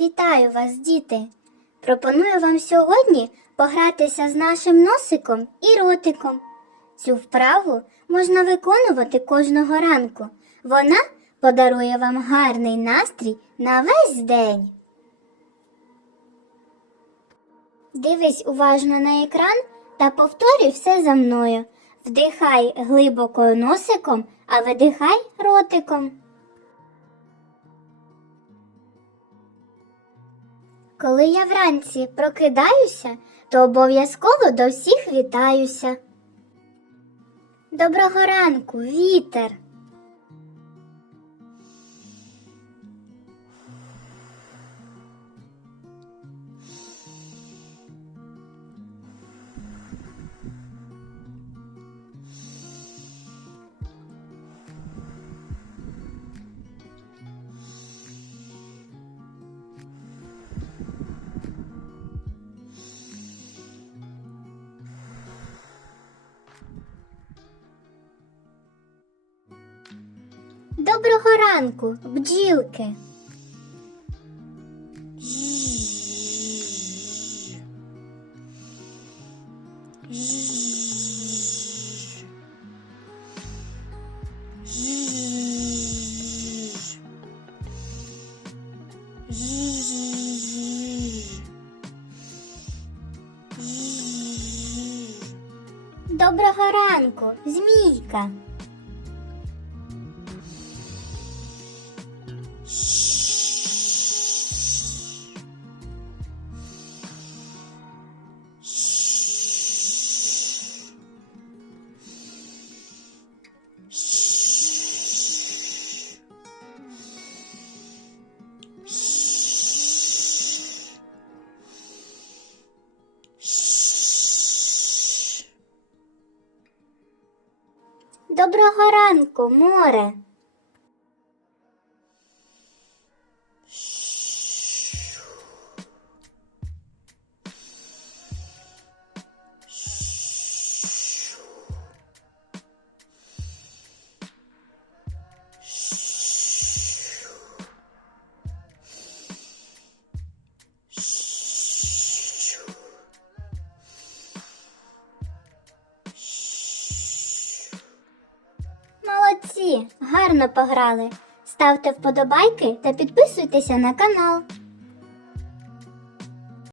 Вітаю вас, діти! Пропоную вам сьогодні погратися з нашим носиком і ротиком. Цю вправу можна виконувати кожного ранку. Вона подарує вам гарний настрій на весь день. Дивись уважно на екран та повторюй все за мною. Вдихай глибоко носиком, а видихай ротиком. Коли я вранці прокидаюся, то обов'язково до всіх вітаюся. Доброго ранку, вітер. Доброго ранку, бджілки. Доброго ранку, змійка. Доброго ранку, море. Молодці, гарно пограли. Ставте вподобайки та підписуйтеся на канал.